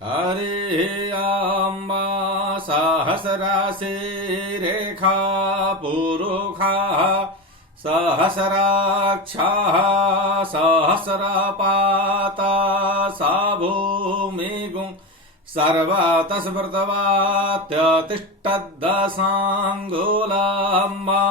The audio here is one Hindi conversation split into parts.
हरे अम्बा सहस्रासि रेखा पुरुषाः सहस्राक्षाः सहस्रपाता सा भूमिगुं सर्वतस्मृतवात्यतिष्ठद्दशाङ्गुलाम्बा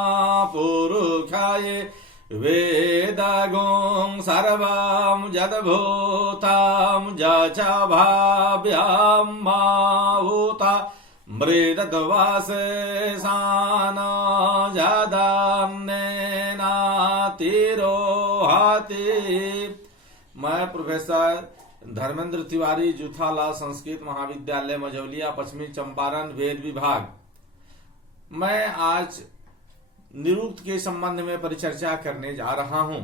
पुरुषाये वेदगुं सर्वं यद्भूतं यच्च भाव्यं माहुता मृदत्वशेषान् यदन्नेनातिरोहति। मैं प्रोफेसर धर्मेंद्र तिवारी, जूथाला संस्कृत महाविद्यालय मझौलिया, पश्चिमी चंपारण, वेद विभाग। मैं आज निरुक्त के संबंध में परिचर्चा करने जा रहा हूं।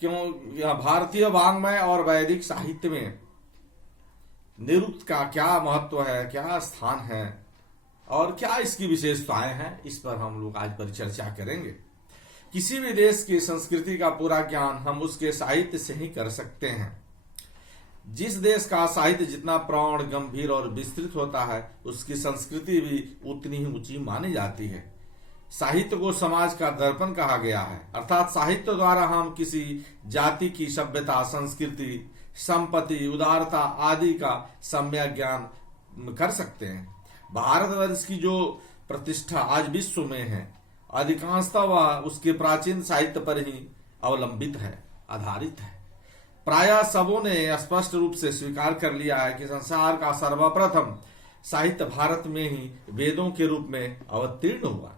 क्यों भारतीय वाङ्मय और वैदिक साहित्य में निरुक्त का क्या महत्व है, क्या स्थान है और क्या इसकी विशेषताएं हैं, इस पर हम लोग आज परिचर्चा करेंगे। किसी भी देश की संस्कृति का पूरा ज्ञान हम उसके साहित्य से ही कर सकते हैं। जिस देश का साहित्य जितना प्रौढ़, गंभीर और विस्तृत होता है, उसकी संस्कृति भी उतनी ही ऊंची मानी जाती है। साहित्य को समाज का दर्पण कहा गया है, अर्थात साहित्य द्वारा हम किसी जाति की सभ्यता, संस्कृति, संपत्ति, उदारता आदि का सम्यक ज्ञान कर सकते हैं। भारतवर्ष की जो प्रतिष्ठा आज विश्व में है, अधिकांशतः वह उसके प्राचीन साहित्य पर ही अवलंबित है, आधारित है। प्रायः सबों ने स्पष्ट रूप से स्वीकार कर लिया है कि संसार का सर्वप्रथम साहित्य भारत में ही वेदों के रूप में अवतीर्ण हुआ।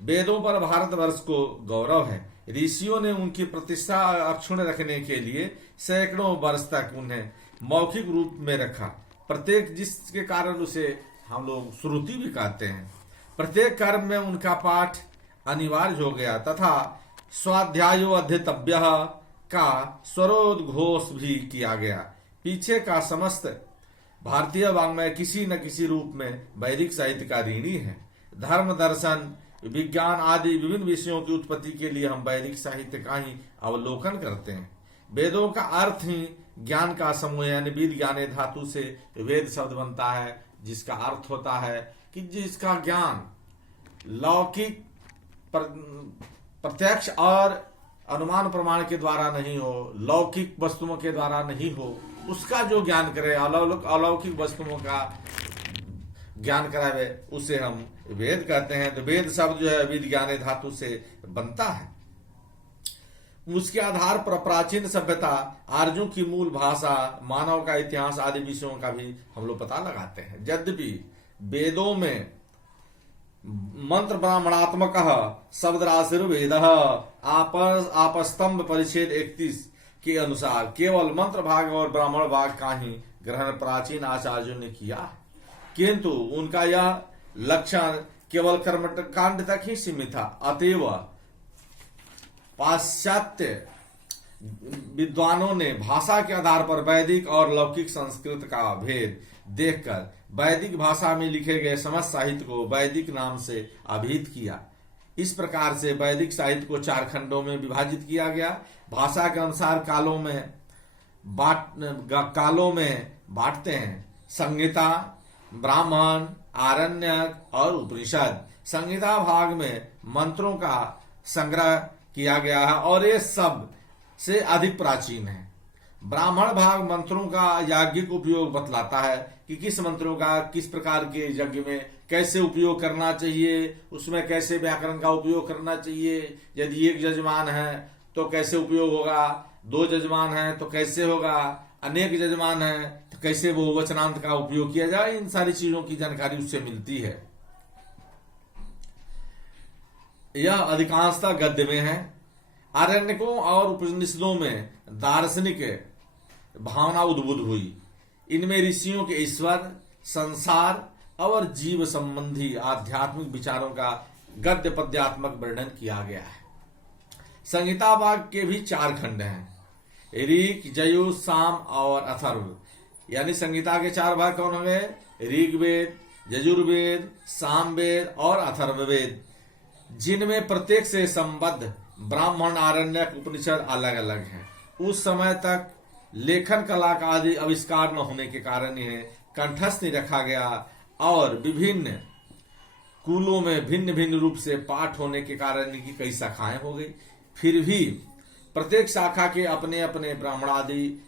वेदों पर भारतवर्ष को गौरव है। ऋषियों ने उनकी प्रतिष्ठा अक्षुण्ण रखने के लिए सैकड़ों वर्ष तक उन्हें मौखिक रूप में रखा, प्रत्येक जिसके कारण उसे हम लोग श्रुति भी कहते हैं। प्रत्येक कर्म में उनका पाठ अनिवार्य हो गया तथा स्वाध्यायो अध्येतव्य का स्वरोद्घोष भी किया गया। पीछे का समस्त भारतीय वाङ्मय किसी न किसी रूप में वैदिक साहित्य का ऋणी है। धर्म, दर्शन, विज्ञान आदि विभिन्न विषयों की उत्पत्ति के लिए हम वैदिक साहित्य का ही अवलोकन करते हैं। वेदों का अर्थ ही ज्ञान का समूह, यानी विद ज्ञाने धातु से वेद शब्द बनता है, जिसका अर्थ होता है कि जिसका ज्ञान लौकिक प्रत्यक्ष और अनुमान प्रमाण के द्वारा नहीं हो, लौकिक वस्तुओं के द्वारा नहीं हो, उसका जो ज्ञान करे, अलौकिक वस्तुओं का ज्ञान करावे, उसे हम वेद कहते हैं। तो वेद शब्द जो है विद ज्ञाने धातु से बनता है। उसके आधार पर प्राचीन सभ्यता, आर्यों की मूल भाषा, मानव का इतिहास आदि विषयों का भी हम लोग पता लगाते हैं। यद्यपि वेदों में मंत्र ब्राह्मणात्मक शब्द राशिर्वेद आपस्तंभ परिच्छेद 31 के अनुसार केवल मंत्र भाग और ब्राह्मण भाग का ही ग्रहण प्राचीन आचार्यों ने किया है, किंतु उनका यह लक्षण केवल कर्मकांड तक ही सीमित था। अतएव पाश्चात्य विद्वानों ने भाषा के आधार पर वैदिक और लौकिक संस्कृत का भेद देखकर वैदिक भाषा में लिखे गए समस्त साहित्य को वैदिक नाम से अभिहित किया। इस प्रकार से वैदिक साहित्य को 4 खंडों में विभाजित किया गया। भाषा के अनुसार कालों में बांटते हैं। संहिता, ब्राह्मण, आरण्यक और उपनिषद। संहिता भाग में मंत्रों का संग्रह किया गया है और ये सब से अधिक प्राचीन है। ब्राह्मण भाग मंत्रों का याज्ञिक उपयोग बतलाता है कि किस मंत्रों का किस प्रकार के यज्ञ में कैसे उपयोग करना चाहिए, उसमें कैसे व्याकरण का उपयोग करना चाहिए। यदि एक यजमान है तो कैसे उपयोग होगा, 2 यजमान है तो कैसे होगा, अनेक यजमान है तो कैसे वो वचनांत का उपयोग किया जाए। इन सारी चीजों की जानकारी उससे मिलती है। यह अधिकांशतः गद्य में है। आरण्यकों और उपनिषदों में दार्शनिक भावना उद्भूत हुई। इनमें ऋषियों के ईश्वर, संसार और जीव संबंधी आध्यात्मिक विचारों का गद्य पद्यात्मक वर्णन किया गया है। संहिता भाग के भी 4 खंड हैं, ऋग, यजुर, साम और अथर्व। यानी संहिता के 4 भाग कौन होंगे? ऋग्वेद, यजुर्वेद, सामवेद और अथर्ववेद, जिनमें प्रत्येक से संबद्ध ब्राह्मण, आरण्यक, उपनिषद अलग अलग हैं। उस समय तक लेखन कला का आदि आविष्कार न होने के कारण इन्हें कंठस्थ नहीं रखा गया और विभिन्न कुलों में भिन्न भिन्न रूप से पाठ होने के कारण इनकी कई शाखाएं हो गई। फिर भी प्रत्येक शाखा के अपने अपने ब्राह्मणादि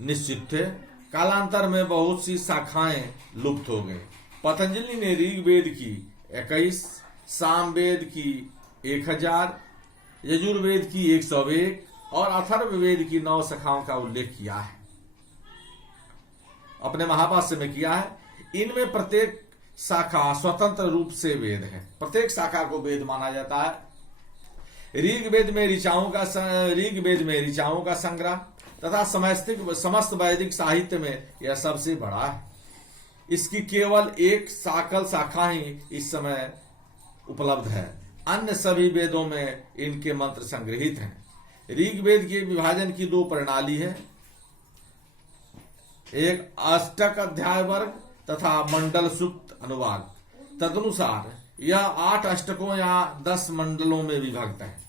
निश्चित थे। कालांतर में बहुत सी शाखाएं लुप्त हो गई। पतंजलि ने ऋग्वेद की 21, सामवेद की 1000, यजुर्वेद की 101 और अथर्ववेद की 9 शाखाओं का उल्लेख किया है, अपने महाभाष्य में किया है। इनमें प्रत्येक शाखा स्वतंत्र रूप से वेद है। प्रत्येक शाखा को वेद माना जाता है। ऋग्वेद में ऋचाओं का संग्रह तथा समस्त वैदिक साहित्य में यह सबसे बड़ा है। इसकी केवल एक शाखा ही इस समय उपलब्ध है। अन्य सभी वेदों में इनके मंत्र संग्रहित हैं। ऋग्वेद के विभाजन की 2 प्रणाली है, एक अष्टक अध्याय वर्ग तथा मंडल सूक्त अनुवाद। तदनुसार यह 8 अष्टकों या 10 मंडलों में विभक्त है।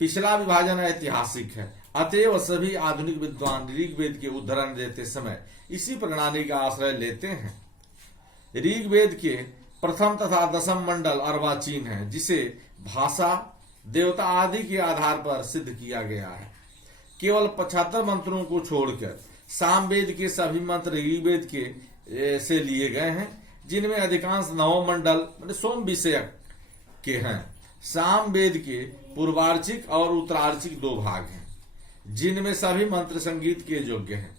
पिछला विभाजन ऐतिहासिक है, अतएव सभी आधुनिक विद्वान ऋग्वेद के उद्धरण देते समय इसी प्रणाली का आश्रय लेते हैं। ऋग्वेद के प्रथम तथा 10म मंडल अर्वाचीन है, जिसे भाषा, देवता आदि के आधार पर सिद्ध किया गया है। केवल 75 मंत्रों को छोड़कर सामवेद के सभी मंत्र ऋग्वेद के से लिए गए हैं, जिनमें अधिकांश नवमंडल सोम विषयक के हैं। सामवेद के पूर्वार्चिक और उत्तरार्चिक 2 भाग हैं, जिनमें सभी मंत्र संगीत के योग्य हैं।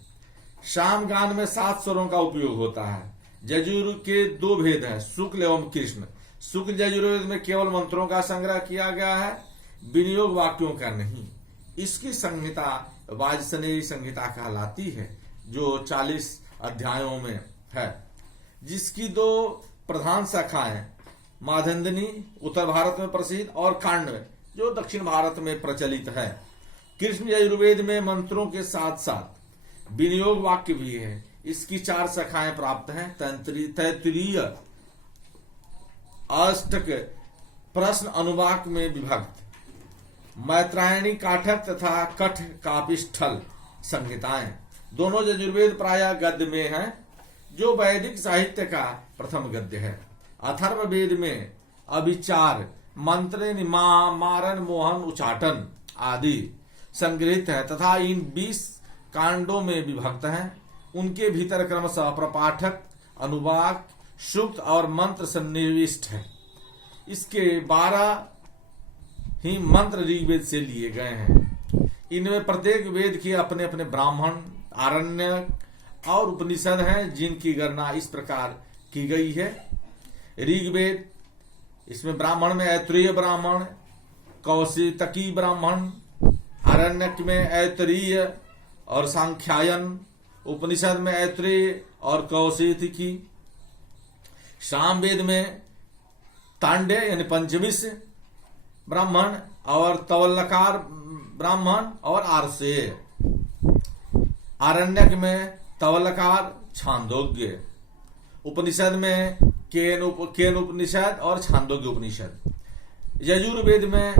सामगान में 7 स्वरों का उपयोग होता है। यजुर के 2 भेद हैं, शुक्ल एवं कृष्ण। शुक्ल यजुर्वेद में केवल मंत्रों का संग्रह किया गया है, विनियोग वाक्यों का नहीं। इसकी संहिता वाजसनेयी संहिता कहलाती है, जो 40 अध्यायों में है, जिसकी 2 प्रधान शाखाएं माधंदनी उत्तर भारत में प्रसिद्ध और कांड जो दक्षिण भारत में प्रचलित है। कृष्ण यजुर्वेद में मंत्रों के साथ साथ विनियोग वाक्य भी है। इसकी 4 शाखाएं प्राप्त हैं, तैत्तिरीय, अष्टक, प्रश्न अनुवाक में विभक्त, मैत्रायणी काठक तथा कठ कापिष्ठल संहिताएं। दोनों यजुर्वेद प्रायः गद्य में हैं, जो वैदिक साहित्य का प्रथम गद्य है। अथर्ववेद में अभिचार, मंत्र, मारन, मोहन, उचाटन आदि संग्रहित है तथा इन 20 कांडों में विभक्त हैं। उनके भीतर क्रमशः प्रपाठक, अनुवाक, सूक्त और मंत्र सन्निविष्ट है। इसके 12 ही मंत्र ऋग्वेद से लिए गए हैं। इनमें प्रत्येक वेद के अपने अपने ब्राह्मण, आरण्यक और उपनिषद हैं, जिनकी गणना इस प्रकार की गई है। ऋग्वेद, इसमें ब्राह्मण में ऐतरेय ब्राह्मण, कौशितकी ब्राह्मण, आरण्यक में ऐतरेय और सांख्यायन, उपनिषद में ऐतरेय और कौशितकी, सामवेद में तांड्य यानी पंचविश ब्राह्मण और तवल्लकार ब्राह्मण और आरसेय, आरण्यक में तवल्लकार, छांदोग्य, उपनिषद में केन उपनिषद और छांदोग्य उपनिषद, यजुर्वेद में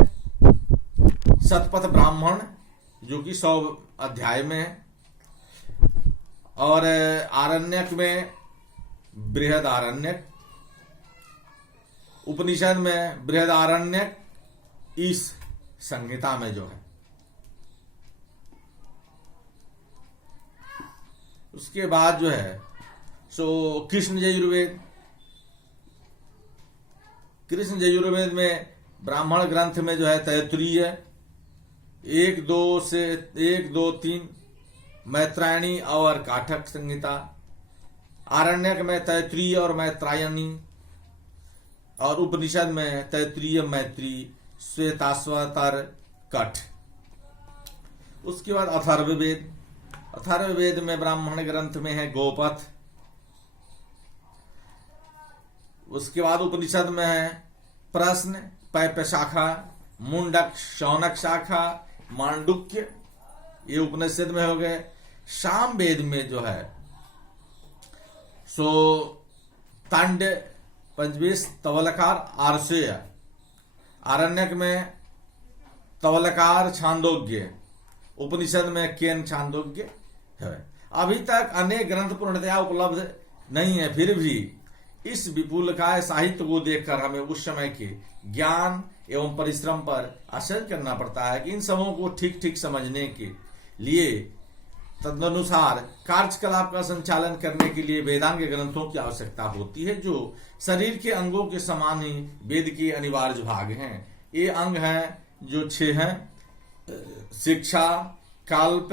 शतपथ ब्राह्मण जो कि 100 अध्याय में है, और आरण्यक में बृहद आरण्यक, उपनिषद में बृहद आरण्यक इस संहिता में जो है। उसके बाद जो है कृष्ण यजुर्वेद में ब्राह्मण ग्रंथ में जो है तैत्तिरीय 1, 2, 3, मैत्रायणी और काठक संहिता, आरण्यक में तैत्तिरीय और मैत्रायणी, और उपनिषद में तैत्तिरीय, मैत्री, श्वेताश्वतर, कठ। उसके बाद अथर्ववेद में ब्राह्मण ग्रंथ में है गोपथ। उसके बाद उपनिषद में है प्रश्न, पैप शाखा, मुंडक, शौनक शाखा, मांडुक्य, ये उपनिषद में हो गए। सामवेद में जो है तांड्य, पंचविश, तवलकार, आरसेय, आरण्यक में तवलकार, छांदोग्य, उपनिषद में केन, छांदोग्य, है। अभी तक अनेक ग्रंथ पूर्णतया उपलब्ध नहीं है, फिर भी इस विपुलकाय साहित्य को देखकर हमें उस समय के ज्ञान एवं परिश्रम पर आश्चर्य करना पड़ता है कि इन सबों को ठीक ठीक समझने के लिए तदनुसार कार्यकलाप का संचालन करने के लिए वेदांग ग्रंथों की आवश्यकता होती है, जो शरीर के अंगों के समान ही वेद के अनिवार्य भाग हैं। ये अंग हैं जो 6 हैं: शिक्षा, कल्प,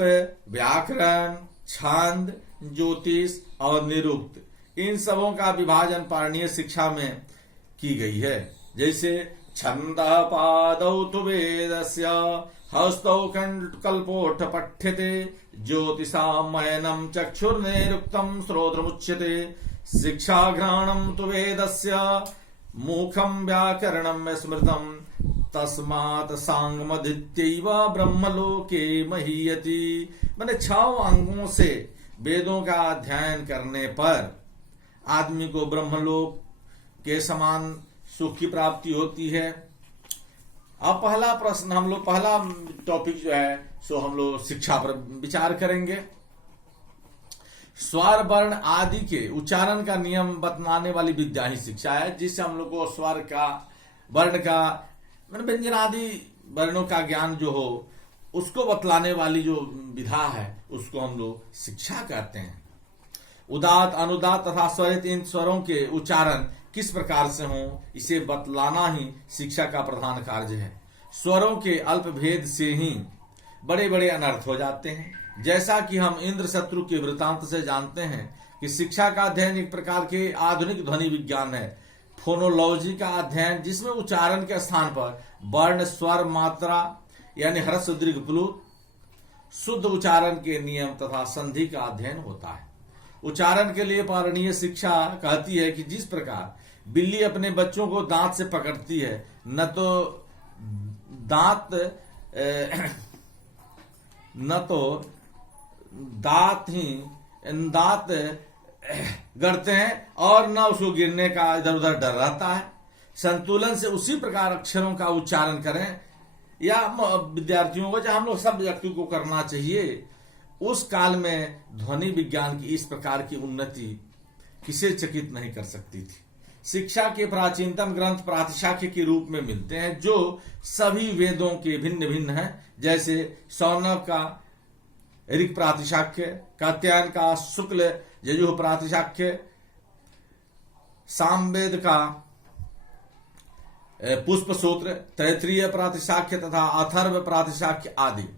व्याकरण, छंद, ज्योतिष और निरुक्त। इन सबों का विभाजन पारणीय शिक्षा में की गई है। जैसे छंद पादौ तु वेदस्य हस्तौ कल्पोठ पठ्यते ज्योतिषामयनम चक्षुर्निरुक्तम श्रोत्रमुच्यते शिक्षा घ्राणम तु वेदस्य मुखम व्याकरणम स्मृतम तस्मात् सांगमदित्यैव ब्रह्मलोके महीयति। मैंने 6 अंगों से वेदों का अध्ययन करने पर आदमी को ब्रह्मलोक के समान सुख की प्राप्ति होती है। अब पहला प्रश्न हम लोग, पहला टॉपिक जो है सो हम लोग शिक्षा पर विचार करेंगे। स्वर वर्ण आदि के उच्चारण का नियम बतलाने वाली विद्या ही शिक्षा है, जिससे हम लोग को स्वर का, वर्ण का, व्यंजन आदि वर्णों का ज्ञान जो हो उसको बतलाने वाली जो विधा है उसको हम लोग शिक्षा कहते हैं। उदात, अनुदात तथा स्वरित इन स्वरों के उच्चारण किस प्रकार से हो इसे बतलाना ही शिक्षा का प्रधान कार्य है। स्वरों के अल्प भेद से ही बड़े बड़े अनर्थ हो जाते हैं। जैसा कि हम इंद्र शत्रु के वृतांत से जानते हैं कि शिक्षा का अध्ययन एक प्रकार के आधुनिक ध्वनि विज्ञान है, फोनोलॉजी का अध्ययन, जिसमें उच्चारण के स्थान पर वर्ण, स्वर, मात्रा यानी ह्रस्व, दीर्घ, प्लुत, शुद्ध उच्चारण के नियम तथा संधि का अध्ययन होता है। उच्चारण के लिए पारणीय शिक्षा कहती है कि जिस प्रकार बिल्ली अपने बच्चों को दांत से पकड़ती है, न तो दांत गड़ते हैं और न उसको गिरने का इधर उधर डर रहता है। संतुलन से उसी प्रकार अक्षरों का उच्चारण करें, या विद्यार्थियों को, जहां हम लोग सब व्यक्ति को करना चाहिए। उस काल में ध्वनि विज्ञान की इस प्रकार की उन्नति किसे चकित नहीं कर सकती थी। शिक्षा के प्राचीनतम ग्रंथ प्रातिशाख्य के रूप में मिलते हैं, जो सभी वेदों के भिन्न भिन्न हैं। जैसे सौनव का ऋक् प्रातिशाख्य, कात्यायन का शुक्ल यजुः प्रातिशाख्य, सामवेद का पुष्प सूत्र, तैत्रीय प्रातिशाख्य तथा अथर्व प्रातिशाख्य आदि।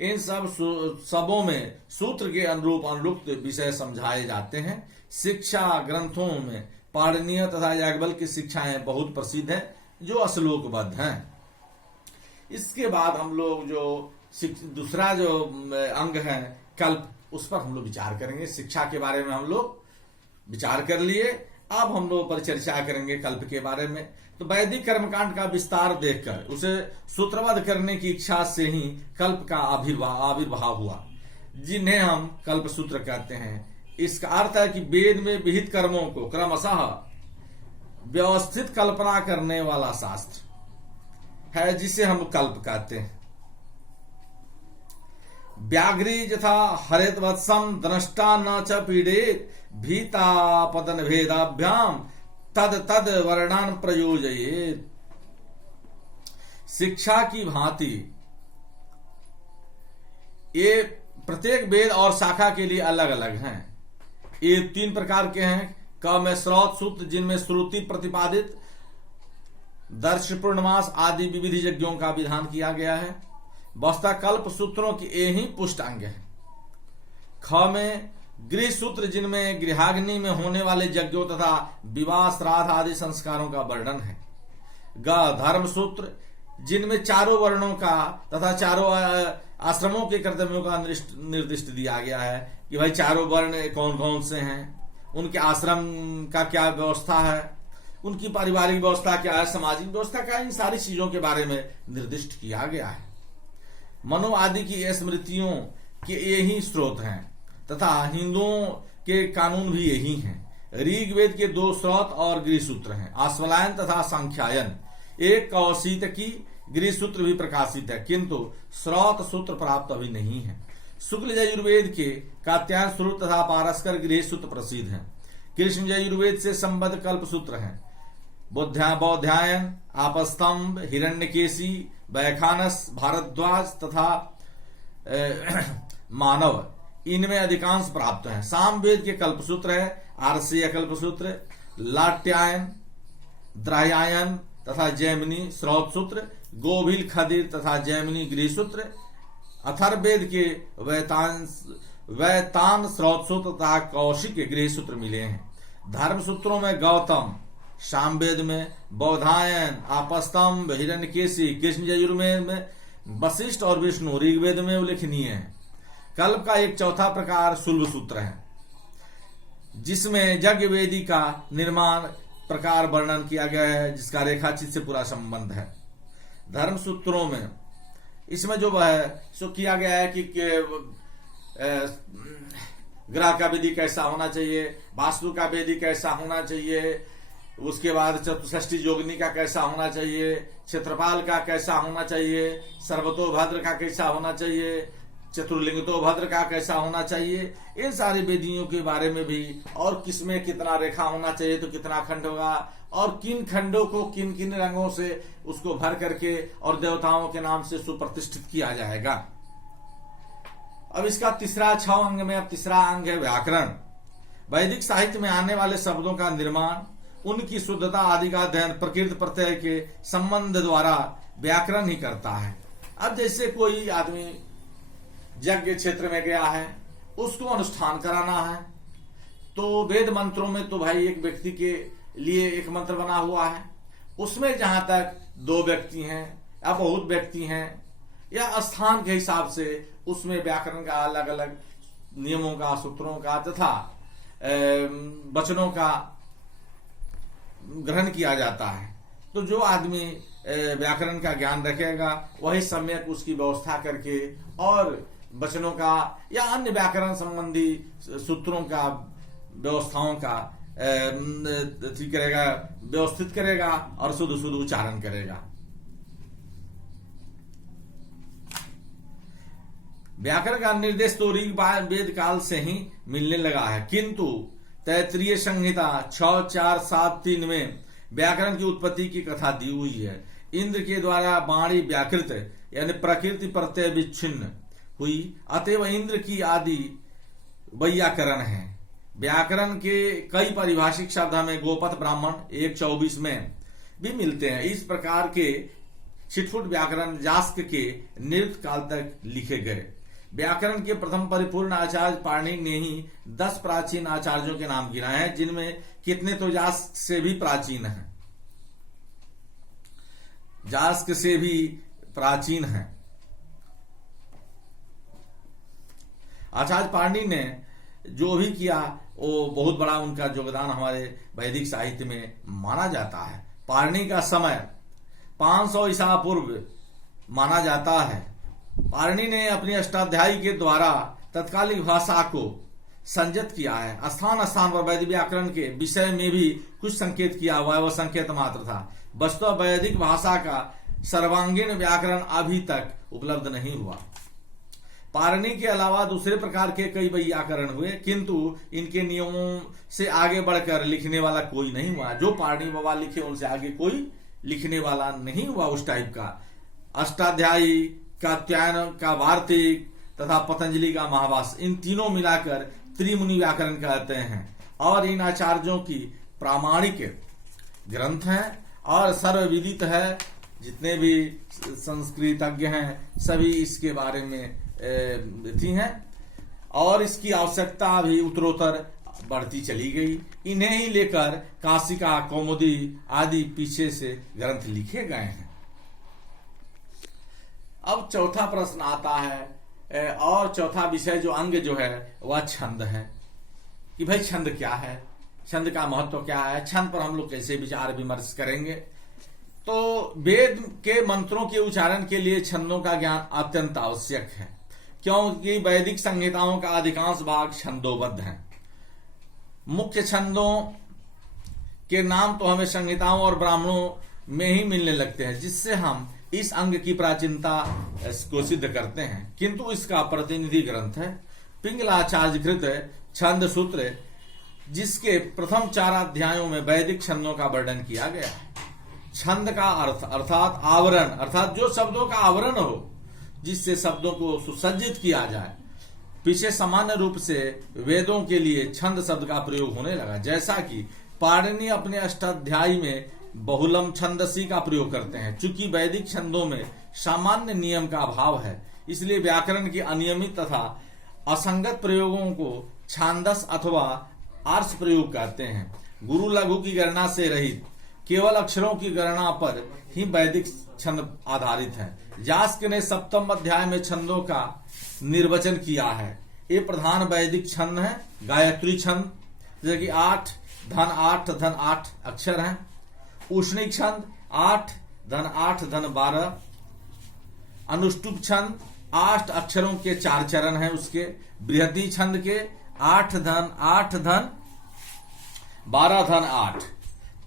इन सबों में सूत्र के अनुरूप अनुरुक्त विषय समझाए जाते हैं। शिक्षा ग्रंथों में पाणिनीय तथा याज्ञवल्क्य की शिक्षाएं बहुत प्रसिद्ध हैं, जो श्लोकबद्ध हैं। इसके बाद हम लोग जो दूसरा जो अंग है कल्प, उस पर हम लोग विचार करेंगे। शिक्षा के बारे में हम लोग विचार कर लिए, अब हम लोग परिचर्चा करेंगे कल्प के बारे में। तो वैदिक कर्मकांड का विस्तार देखकर उसे सूत्रबद्ध करने की इच्छा से ही कल्प का आविर्भाव हुआ, जिन्हें हम कल्प सूत्र कहते हैं। इसका अर्थ है कि वेद में विहित कर्मों को क्रमशः व्यवस्थित कल्पना करने वाला शास्त्र है, जिसे हम कल्प कहते हैं। व्याघ्री यथा हरेत वत्सम दनष्टा न च पीड़ेत भीता पतन भेदाभ्याम तद तद वर्णान प्रयोजयेत। शिक्षा की भांति ये प्रत्येक वेद और शाखा के लिए अलग अलग हैं। ये 3 प्रकार के हैं। क में श्रौत सूत्र, जिनमें श्रुति प्रतिपादित दर्श, पूर्णमास आदि विविध यज्ञों का विधान किया गया है। वस्तुतः कल्प सूत्रों की ये ही पुष्ट अंग है। ख में गृह सूत्र, जिनमें गृहाग्नि में होने वाले यज्ञों तथा विवाह, श्राद्ध आदि संस्कारों का वर्णन है। ग धर्म सूत्र, जिनमें चारों वर्णों का तथा चारों आश्रमों के कर्तव्यों का निर्दिष्ट दिया गया है कि भाई चारों वर्ण कौन कौन से हैं, उनके आश्रम का क्या व्यवस्था है, उनकी पारिवारिक व्यवस्था क्या है, सामाजिक व्यवस्था क्या है, इन सारी चीजों के बारे में निर्दिष्ट किया गया है। मनु आदि की स्मृतियों के यही स्रोत हैं तथा हिंदुओं के कानून भी यही हैं। ऋग्वेद के 2 श्रौत और गृह सूत्र हैं, आश्वलायन तथा सांख्यायन। एक कौशिक की गृह सूत्र भी प्रकाशित है, किंतु श्रौत सूत्र प्राप्त अभी नहीं है। शुक्ल यजुर्वेद के कात्यायन सूत्र तथा पारस्कर गृह सूत्र प्रसिद्ध हैं। कृष्ण यजुर्वेद से संबद्ध कल्प सूत्र हैं बौध्यायन, आपस्तंभ, हिरण्यकेशी, वैखानस, भारद्वाज तथा मानव, इनमें अधिकांश प्राप्त हैं। सामवेद के कल्पसूत्र है आरसीय कल्पसूत्र, लाट्यायन, द्रायायन तथा जैमिनी श्रौत सूत्र, गोभिल, खदिर तथा जैमिनी गृह सूत्र। अथर्ववेद के वैतान श्रौत सूत्र तथा कौशिक के गृह सूत्र मिले हैं। धर्म सूत्रों में गौतम, सामवेद में बौधायन, आपस्तंभ, हिरण्यकेशी, कृष्ण यजुर्वेद में वशिष्ठ और विष्णु, ऋग्वेद में उल्लेखनीय है। कल्प का एक चौथा प्रकार शुल्ब सूत्र है, जिसमें यज्ञवेदी का निर्माण प्रकार वर्णन किया गया है, जिसका रेखाचित्र से पूरा संबंध है। धर्म सूत्रों में इसमें जो है सो किया गया है कि ग्रह का विधि कैसा होना चाहिए, वास्तु का विधि कैसा होना चाहिए, उसके बाद चतुष्षष्ठी योगिनी का कैसा होना चाहिए, क्षेत्रपाल का कैसा होना चाहिए, सर्वतोभद्र का कैसा होना चाहिए, चतुर्लिंगतोभद्र का कैसा होना चाहिए, इन सारी विधियों के बारे में भी, और किसमें कितना रेखा होना चाहिए तो कितना खंड होगा, और किन खंडों को किन किन रंगों से उसको भर करके और देवताओं के नाम से सुप्रतिष्ठित किया जाएगा। अब इसका तीसरा 6 अंग में अब तीसरा अंग है व्याकरण। वैदिक साहित्य में आने वाले शब्दों का निर्माण, उनकी शुद्धता आदि का अध्ययन प्रकृति प्रत्यय के संबंध द्वारा व्याकरण ही करता है। अब जैसे कोई आदमी यज्ञ क्षेत्र में गया है, उसको अनुष्ठान कराना है, तो वेद मंत्रों में तो भाई एक व्यक्ति के लिए एक मंत्र बना हुआ है, उसमें जहां तक 2 व्यक्ति हैं या बहुत व्यक्ति हैं या स्थान के हिसाब से उसमें व्याकरण का अलग अलग नियमों का, सूत्रों का तथा वचनों का ग्रहण किया जाता है। तो जो आदमी व्याकरण का ज्ञान रखेगा वही सम्यक उसकी व्यवस्था करके और वचनों का या अन्य व्याकरण संबंधी सूत्रों का व्यवस्थाओं का करेगा, व्यवस्थित करेगा और शुद्ध शुद्ध उच्चारण करेगा। व्याकरण का निर्देश तो ऋग्वेद काल से ही मिलने लगा है, किंतु तैत्तिरीय संहिता 6.4.7.3 में व्याकरण की उत्पत्ति की कथा दी हुई है। इंद्र के द्वारा वाणी व्याकृत यानी प्रकृति प्रत्यय विच्छिन्न हुई, अतएव इंद्र की आदि वैयाकरण है। व्याकरण के कई पारिभाषिक शब्द हमें गोपथ ब्राह्मण 1.24 में भी मिलते हैं। इस प्रकार के छिटफुट व्याकरण यास्क के निरुक्त काल तक लिखे गए। व्याकरण के प्रथम परिपूर्ण आचार्य पाणिनि ने ही 10 प्राचीन आचार्यों के नाम गिनाए हैं, जिनमें कितने तो यास्क से भी प्राचीन हैं, यास्क से भी प्राचीन हैं। आचार्य पाणिनि ने जो भी किया वो बहुत बड़ा उनका योगदान हमारे वैदिक साहित्य में माना जाता है। पाणिनि का समय 500 ईसा पूर्व माना जाता है। पाणिनि ने अपनी अष्टाध्यायी के द्वारा तत्कालिक भाषा को संजत किया है। स्थान स्थान पर वैदिक व्याकरण के विषय में भी कुछ संकेत किया हुआ है, वह संकेत मात्र था। वस्तुतः वैदिक भाषा का सर्वांगीण व्याकरण अभी तक उपलब्ध नहीं हुआ। पाणिनि के अलावा दूसरे प्रकार के कई वैयाकरण हुए, किंतु इनके नियमों से आगे बढ़कर लिखने वाला कोई नहीं हुआ। जो पाणिनि बाबा लिखे उनसे आगे कोई लिखने वाला नहीं हुआ उस टाइप का। अष्टाध्यायी, कात्यायन का वार्तिक तथा पतंजलि का महाभाष्य, इन तीनों मिलाकर त्रिमुनि व्याकरण कहते हैं और इन आचार्यों की प्रामाणिक ग्रंथ हैं और सर्वविदित है। जितने भी संस्कृतज्ञ हैं सभी इसके बारे में थी हैं और इसकी आवश्यकता भी उत्तरोत्तर बढ़ती चली गई। इन्हें ही लेकर काशिका, कौमुदी आदि पीछे से ग्रंथ लिखे गए हैं। अब चौथा प्रश्न आता है और चौथा विषय जो अंग जो है वह छंद है कि भाई छंद क्या है, छंद का महत्व क्या है, छंद पर हम लोग कैसे विचार विमर्श करेंगे। तो वेद के मंत्रों के उच्चारण के लिए छंदों का ज्ञान अत्यंत आवश्यक है, क्योंकि वैदिक संहिताओं का अधिकांश भाग छंदोबद्ध है। मुख्य छंदों के नाम तो हमें संहिताओं और ब्राह्मणों में ही मिलने लगते हैं, जिससे हम इस अंग की प्राचीनता को सिद्ध करते हैं, किंतु इसका प्रतिनिधि ग्रंथ है पिंगलाचार्यकृत छंद सूत्र, जिसके प्रथम 4 अध्यायों में वैदिक छंदों का वर्णन किया गया है। छंद का अर्थ अर्थात आवरण, अर्थात जो शब्दों का आवरण हो, जिससे शब्दों को सुसज्जित किया जाए। पीछे सामान्य रूप से वेदों के लिए छंद शब्द का प्रयोग होने लगा, जैसा कि पाणिनि अपने अष्टाध्यायी में बहुलम छंदसी का प्रयोग करते हैं। चूंकि वैदिक छंदों में सामान्य नियम का अभाव है, इसलिए व्याकरण के अनियमित तथा असंगत प्रयोगों को छांदस अथवा आर्ष प्रयोग कहते हैं। गुरु लघु की गणना से रहित केवल अक्षरों की गणना पर ही वैदिक छंद आधारित है। यास्क ने 7वें अध्याय में छंदों का निर्वचन किया है। ये प्रधान वैदिक छंद है। गायत्री छंद, जैसे कि 8 धन 8 धन 8 अक्षर हैं। उष्णिक छंद 8 धन 8 धन 12। अनुष्टुप छंद 8 अक्षरों के 4 चरण हैं उसके। बृहति छंद के 8 धन 8 धन 12 धन 8।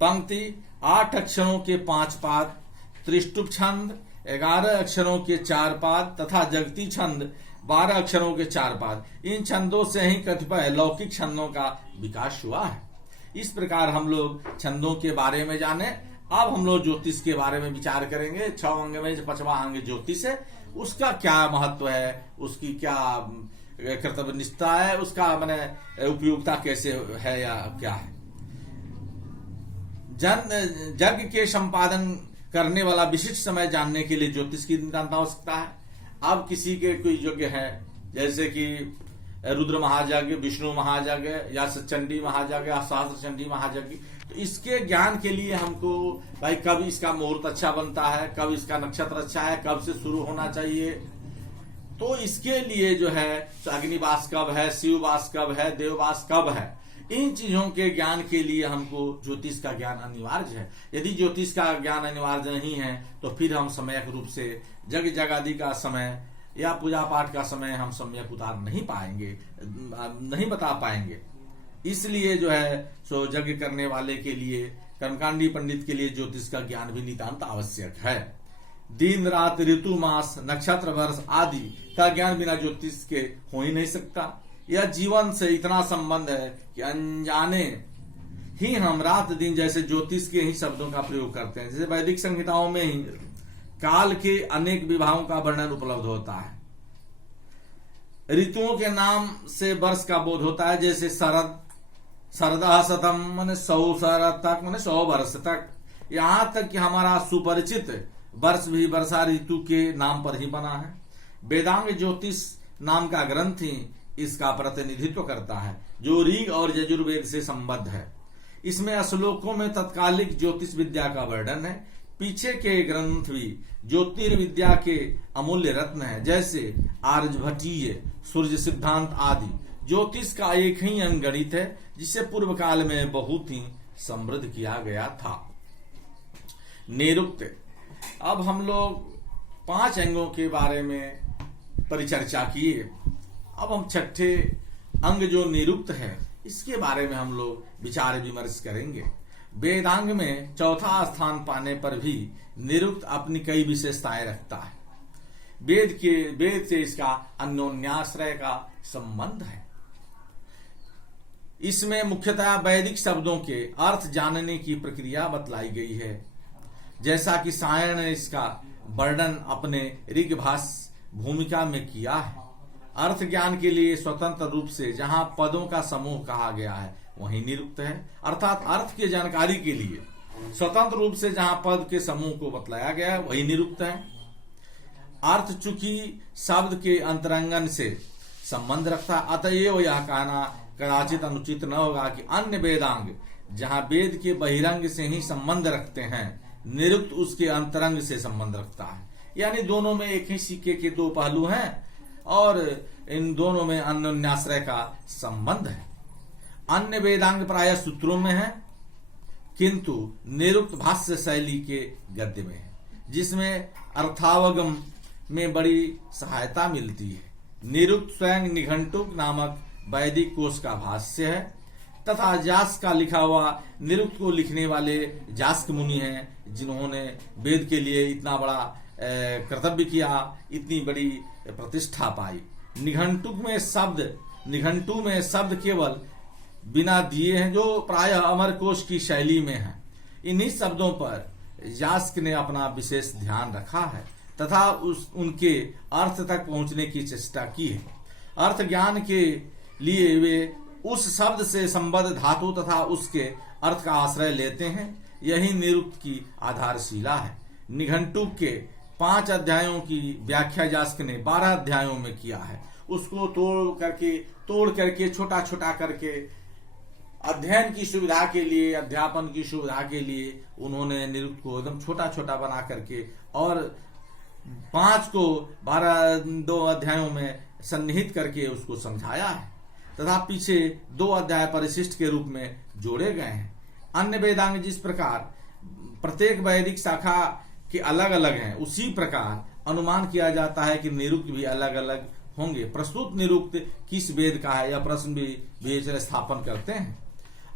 पंक्ति 8 अक्षरों के 5 पाद। त्रिष्टुप छंद 11 अक्षरों के 4 पाद तथा जगती छंद 12 अक्षरों के 4 पाद। इन छंदों से ही कतिपय लौकिक छंदों का विकास हुआ है। इस प्रकार हम लोग छंदों के बारे में जाने। अब हम लोग ज्योतिष के बारे में विचार करेंगे। 6 अंग में 5वां अंग ज्योतिष है, उसका क्या महत्व है, उसकी क्या कर्तव्य निष्ठा है, उसका माने उपयोगिता कैसे है या क्या है। यज्ञ के संपादन करने वाला विशिष्ट समय जानने के लिए ज्योतिष की नितांत आवश्यकता है। अब किसी के कोई यज्ञ है, जैसे कि रुद्र महायज्ञ, विष्णु महायज्ञ या चंडी महायज्ञ या सहस्त्र चंडी महायज्ञ, तो इसके ज्ञान के लिए हमको भाई कब इसका मुहूर्त अच्छा बनता है, कब इसका नक्षत्र अच्छा है, कब से शुरू होना चाहिए, तो इसके लिए जो है अग्निवास कब है, शिववास कब है, देववास कब है, इन चीजों के ज्ञान के लिए हमको ज्योतिष का ज्ञान अनिवार्य है। यदि ज्योतिष का ज्ञान अनिवार्य नहीं है तो फिर हम सम्यक रूप से जग जगादि का समय या पूजा पाठ का समय हम सम्यक उतार नहीं पाएंगे, नहीं बता पाएंगे। इसलिए जो है सो यज्ञ करने वाले के लिए, कर्मकांडी पंडित के लिए ज्योतिष का ज्ञान भी नितांत आवश्यक है। दिन रात, ऋतु मास, नक्षत्र वर्ष आदि का ज्ञान बिना ज्योतिष के हो ही नहीं सकता। यह जीवन से इतना संबंध है कि अनजाने ही हम रात दिन जैसे ज्योतिष के ही शब्दों का प्रयोग करते हैं। जैसे वैदिक संहिताओं में ही काल के अनेक विभागों का वर्णन उपलब्ध होता है। ऋतुओं के नाम से वर्ष का बोध होता है, जैसे शरद, शरदः शतम माने 100 शरद तक माने 100 वर्ष तक। यहां तक कि हमारा सुपरिचित वर्ष भी वर्षा ऋतु के नाम पर ही बना है। वेदांग ज्योतिष नाम का ग्रंथ ही इसका प्रतिनिधित्व करता है, जो ऋग और यजुर्वेद से संबद्ध है। इसमें श्लोकों में तत्कालिक ज्योतिष विद्या का वर्णन है। पीछे के ग्रंथ भी ज्योतिर्विद्या के अमूल्य रत्न है, जैसे आर्यभट्टीय, सूर्य सिद्धांत आदि। ज्योतिष का एक ही अंग गणित है, जिसे पूर्व काल में बहुत ही समृद्ध किया गया था। निरुक्त। अब हम लोग 5 अंगों के बारे में परिचर्चा किए। अब हम 6ठे अंग जो निरुक्त है, इसके बारे में हम लोग विचार विमर्श करेंगे। वेदांग में 4था स्थान पाने पर भी निरुक्त अपनी कई विशेषताएं रखता है। वेद से इसका अन्योन्याश्रय का संबंध है। इसमें मुख्यतः वैदिक शब्दों के अर्थ जानने की प्रक्रिया बतलाई गई है, जैसा कि सायण ने इसका वर्णन अपने ऋग्भाष भूमिका में किया है। अर्थ ज्ञान के लिए स्वतंत्र रूप से जहां पदों का समूह कहा गया है वही निरुक्त है, अर्थात अर्थ की जानकारी के लिए स्वतंत्र रूप से जहां पद के समूह को बतलाया गया है वही निरुक्त है। अर्थ चूंकि शब्द के अंतरंगन से संबंध रखता है, अतएव यह कहना कदाचित अनुचित न होगा कि अन्य वेदांग जहां वेद के बहिरंग से ही संबंध रखते हैं, निरुक्त उसके अंतरंग से संबंध रखता है। यानी दोनों में एक ही सिक्के के 2 पहलू हैं और इन दोनों में अन्योन्याश्रय का संबंध है। अन्य वेदांग प्रायः सूत्रों में है, किंतु निरुक्त भाष्य शैली के गद्य में है, जिसमें अर्थावगम में बड़ी सहायता मिलती है। निरुक्त स्वयं निघंटुक नामक वैदिक कोश का भाष्य है तथा जास्क का लिखा हुआ निरुक्त को लिखने वाले जास्क मुनि हैं, जिन्होंने वेद के लिए इतना बड़ा कर्तव्य किया, इतनी बड़ी प्रतिष्ठा पाई। निघंटू में शब्द केवल बिना दिए हैं, जो प्रायः अमरकोश की शैली में है। इन्हीं शब्दों पर यास्क ने अपना विशेष ध्यान रखा है तथा उनके अर्थ तक पहुंचने की चेष्टा की है। अर्थ ज्ञान के लिए वे उस शब्द से संबद्ध धातु तथा उसके अर्थ का आश्रय लेते हैं। यही निरुक्त की आधारशिला है। निघंटु के 5 अध्यायों की व्याख्या यास्क ने 12 अध्यायों में किया है। उसको तोड़ करके छोटा छोटा करके अध्ययन की सुविधा के लिए, अध्यापन की सुविधा के लिए उन्होंने निरुक्त को एकदम छोटा छोटा बना करके और 5 को 2 अध्यायों में सन्निहित करके उसको समझाया है तथा पीछे 2 अध्याय परिशिष्ट के रूप में जोड़े गए हैं। अन्य वेदांग जिस प्रकार प्रत्येक वैदिक शाखा के अलग अलग हैं, उसी प्रकार अनुमान किया जाता है कि निरुक्त भी अलग अलग होंगे। प्रस्तुत निरुक्त किस वेद का है, यह प्रश्न भी विवेचन स्थापन करते हैं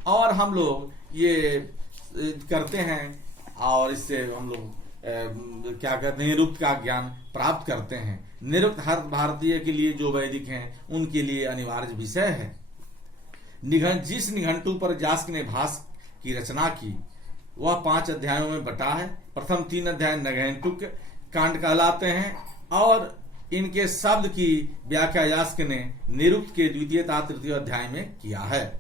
और हम लोग ये करते हैं और इससे हम लोग क्या कहते हैं, निरुक्त का ज्ञान प्राप्त करते हैं। निरुक्त हर भारतीय के लिए जो वैदिक हैं उनके लिए अनिवार्य विषय है। जिस निघंटु पर यास्क ने भाष्य की रचना की वह 5 अध्यायों में बटा है। प्रथम 3 अध्याय निघंटुक कांड कहलाते हैं और इनके शब्द की व्याख्या यास्क ने निरुक्त के द्वितीय तथा तृतीय अध्याय में किया है।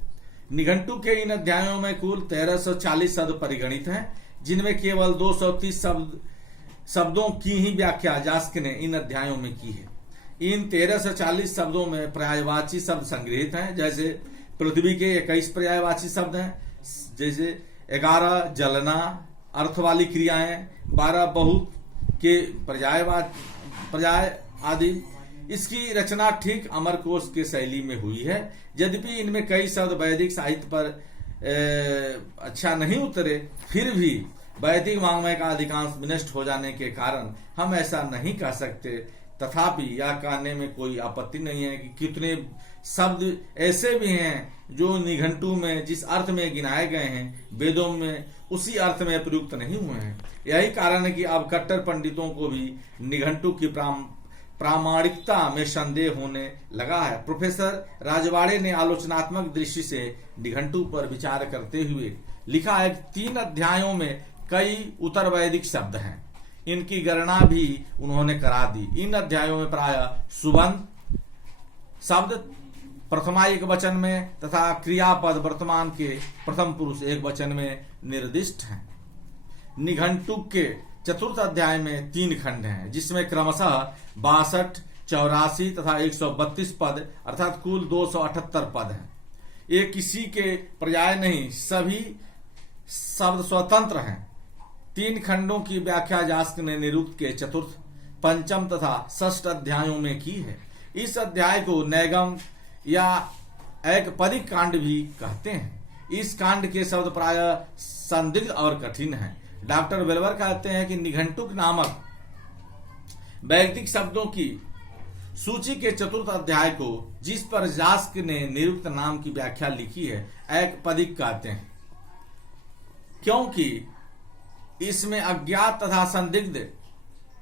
निघंटु के इन अध्यायों में कुल 1340 शब्द परिगणित हैं, जिनमें केवल 230 शब्दों की ही व्याख्या यास्क ने इन अध्यायों में की है। इन 1340 शब्दों में पर्यायवाची शब्द संग्रहित हैं, जैसे पृथ्वी के 21 पर्यायवाची शब्द हैं, जैसे 11 जलना अर्थ वाली क्रियाएं, 12 बहुत के पर्याय आदि। इसकी रचना ठीक अमरकोश के शैली में हुई है। यद्यपि इनमें कई शब्द वैदिक साहित्य पर अच्छा नहीं उतरे, फिर भी वैदिक वाङ्मय का अधिकांश विनष्ट हो जाने के कारण हम ऐसा नहीं कह सकते। तथापि यह कहने में कोई आपत्ति नहीं है कि कितने शब्द ऐसे भी हैं जो निघंटु में जिस अर्थ में गिनाए गए हैं वेदों में उसी अर्थ में प्रयुक्त नहीं हुए हैं। यही कारण है कि अब कट्टर पंडितों को भी निघंटु की प्रामाणिकता में संदेह होने लगा है। प्रोफेसर राजवाड़े ने आलोचनात्मक दृष्टि से निघंटु पर विचार करते हुए लिखा है कि 3 अध्यायों में कई उत्तर वैदिक शब्द हैं। इनकी गणना भी उन्होंने करा दी। इन अध्यायों में प्राय सुबंध शब्द प्रथमा एक वचन में तथा क्रियापद वर्तमान के प्रथम पुरुष एक वचन में निर्दिष्ट हैं। निघंटु के 4th अध्याय में 3 खंड हैं, जिसमें क्रमशः 62, 84 तथा 132 पद अर्थात कुल 278 पद हैं। ये किसी के पर्याय नहीं, सभी शब्द स्वतंत्र हैं। 3 खंडों की व्याख्या यास्क ने निरुक्त के 4th, 5th तथा 6th अध्यायों में की है। इस अध्याय को नैगम या एकपदिक कांड भी कहते हैं। इस कांड के शब्द प्राय संदिग्ध और कठिन हैं। डॉक्टर वेलवर कहते हैं कि निघंटुक नामक वैदिक शब्दों की सूची के 4th अध्याय को, जिस पर यास्क ने निरुक्त नाम की व्याख्या लिखी है, एकपदिक कहते हैं, क्योंकि इसमें अज्ञात तथा संदिग्ध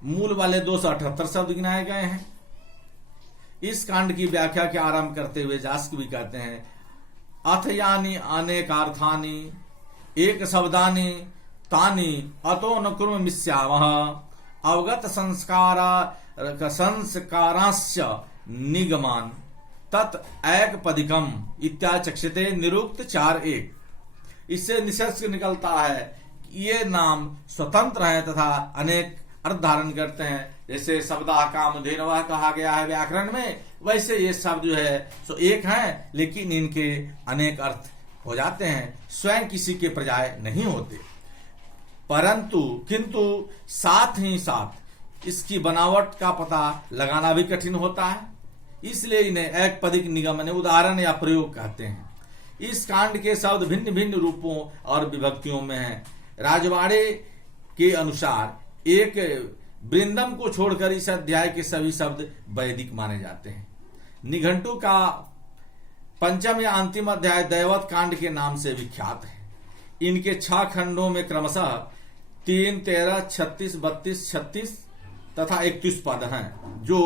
मूल वाले 278 शब्द गिनाए गए हैं। इस कांड की व्याख्या के आरंभ करते हुए यास्क भी कहते हैं, अथ यानी अनेकार्थानि एक शब्दानि तानि अतो न कुर्म मिस्यावः अवगत संस्कारास्य निगमान तत् एकपदिकम इत्याचक्षते निरुक्त 4:1। इससे निष्कर्ष निकलता है कि ये नाम स्वतंत्र है तथा अनेक अर्थ धारण करते हैं। जैसे शब्दा कामधेनवः कहा गया है व्याकरण में, वैसे ये शब्द जो है सो एक है, लेकिन इनके अनेक अर्थ हो जाते हैं, स्वयं किसी के पर्याय नहीं होते। किंतु साथ ही साथ इसकी बनावट का पता लगाना भी कठिन होता है, इसलिए इन्हें एकपदिक निगमन उदाहरण या प्रयोग कहते हैं। इस कांड के शब्द भिन्न भिन्न रूपों और विभक्तियों में हैं। राजवाड़े के अनुसार एक वृंदम को छोड़कर इस अध्याय के सभी शब्द वैदिक माने जाते हैं। निघंटु का 5th या अंतिम अध्याय दैवत कांड के नाम से विख्यात है। इनके 6 खंडों में क्रमशः 3, 13, 36, 32, 36 तथा 31 पद हैं जो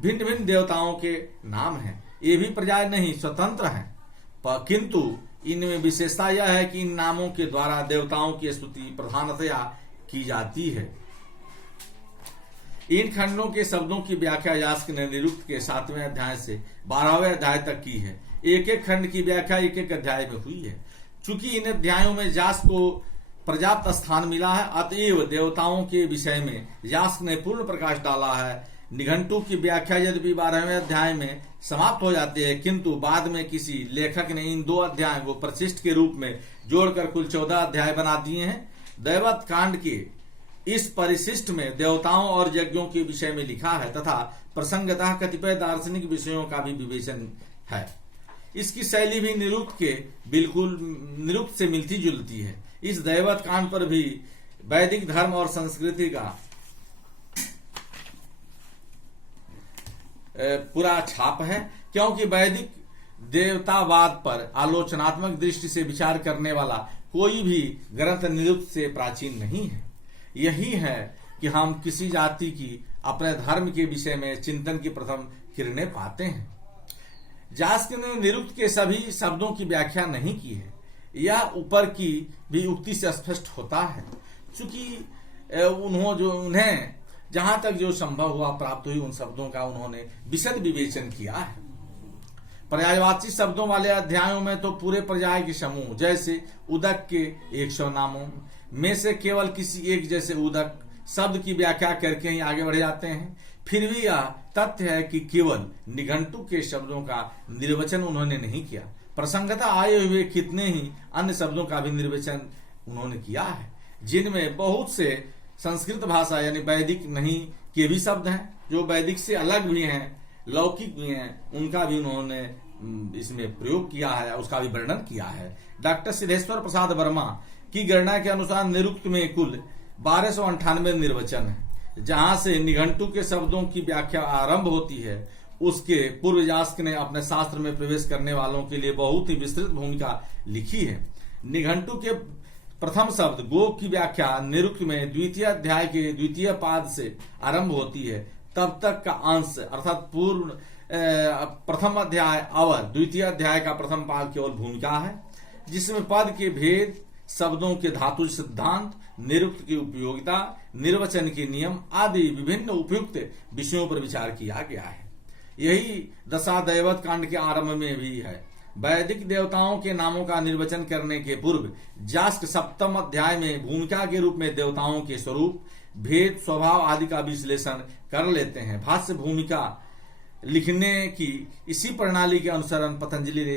भिन्न भिन्न देवताओं के नाम हैं। ये भी पर्याय नहीं, स्वतंत्र हैं, किंतु इनमें विशेषता यह है कि इन नामों के द्वारा देवताओं की स्तुति प्रधानतया की जाती है। इन खंडों के शब्दों की व्याख्या यास्क ने निरुक्त के 7वें अध्याय से 12वें अध्याय तक की है। एक एक खंड की व्याख्या एक एक अध्याय में हुई है। चूंकि इन अध्यायों में यास्क को पर्याप्त स्थान मिला है, अतएव देवताओं के विषय में यास्क ने पूर्ण प्रकाश डाला है। निघंटु की व्याख्या यद्यपि 12वें अध्याय में समाप्त हो जाती है, किंतु बाद में किसी लेखक ने इन 2 अध्यायों को परिशिष्ट के रूप में जोड़कर कुल 14 अध्याय बना दिए हैं। दैवत कांड के इस परिशिष्ट में देवताओं और यज्ञों के विषय में लिखा है तथा प्रसंगतः कतिपय दार्शनिक विषयों का भी विवेचन है। इसकी शैली भी निरुक्त के बिल्कुल निरुक्त से मिलती जुलती है। इस दैवत कांड पर भी वैदिक धर्म और संस्कृति का पूरा छाप है, क्योंकि वैदिक देवतावाद पर आलोचनात्मक दृष्टि से विचार करने वाला कोई भी ग्रंथ निरुक्त से प्राचीन नहीं है। यही है कि हम किसी जाति की अपने धर्म के विषय में चिंतन की प्रथम किरणें पाते हैं। यास्क ने निरुक्त के सभी शब्दों की व्याख्या नहीं की है। यह ऊपर की भी उक्ति से स्पष्ट होता है, चूंकि उन्हें जहां तक जो संभव हुआ प्राप्त हुई उन शब्दों का उन्होंने विशद विवेचन किया है। पर्यायवाची शब्दों वाले अध्यायों में तो पूरे पर्याय के समूह जैसे उदक के 100 नामों में से केवल किसी एक जैसे उदक शब्द की व्याख्या करके ही आगे बढ़ जाते हैं। फिर भी यह तथ्य है कि केवल निघंटु के शब्दों का निर्वचन उन्होंने नहीं किया, प्रसंगतः आए हुए कितने ही अन्य शब्दों का भी निर्वचन उन्होंने किया है, जिनमें बहुत से संस्कृत भाषा यानी वैदिक नहीं के भी शब्द हैं, जो वैदिक से अलग भी हैं, लौकिक भी हैं, उनका भी उन्होंने इसमें प्रयोग किया है, उसका भी वर्णन किया है। डॉक्टर सिद्धेश्वर प्रसाद वर्मा की गणना के अनुसार निरुक्त में कुल 1298 निर्वचन है। जहां से निघंटु के शब्दों की व्याख्या आरंभ होती है, उसके पूर्व यास्क ने अपने शास्त्र में प्रवेश करने वालों के लिए बहुत ही विस्तृत भूमिका लिखी है। निघंटु के प्रथम शब्द गो की व्याख्या निरुक्त में 2 अध्याय के 2 पाद से आरंभ होती है। तब तक का अंश अर्थात पूर्ण प्रथम अध्याय और 2 अध्याय का प्रथम पाद केवल भूमिका है, जिसमें पद के भेद, शब्दों के धातु सिद्धांत, निरुक्त की उपयोगिता, निर्वचन के नियम आदि विभिन्न उपयुक्त विषयों पर विचार किया गया है। यही दशा दैवत कांड के आरंभ में भी है। वैदिक देवताओं के नामों का निर्वचन करने के पूर्व यास्क 7वें अध्याय में भूमिका के रूप में देवताओं के स्वरूप, भेद, स्वभाव आदि का विश्लेषण कर लेते हैं। भाष्य भूमिका लिखने की इसी प्रणाली के अनुसरण पतंजलि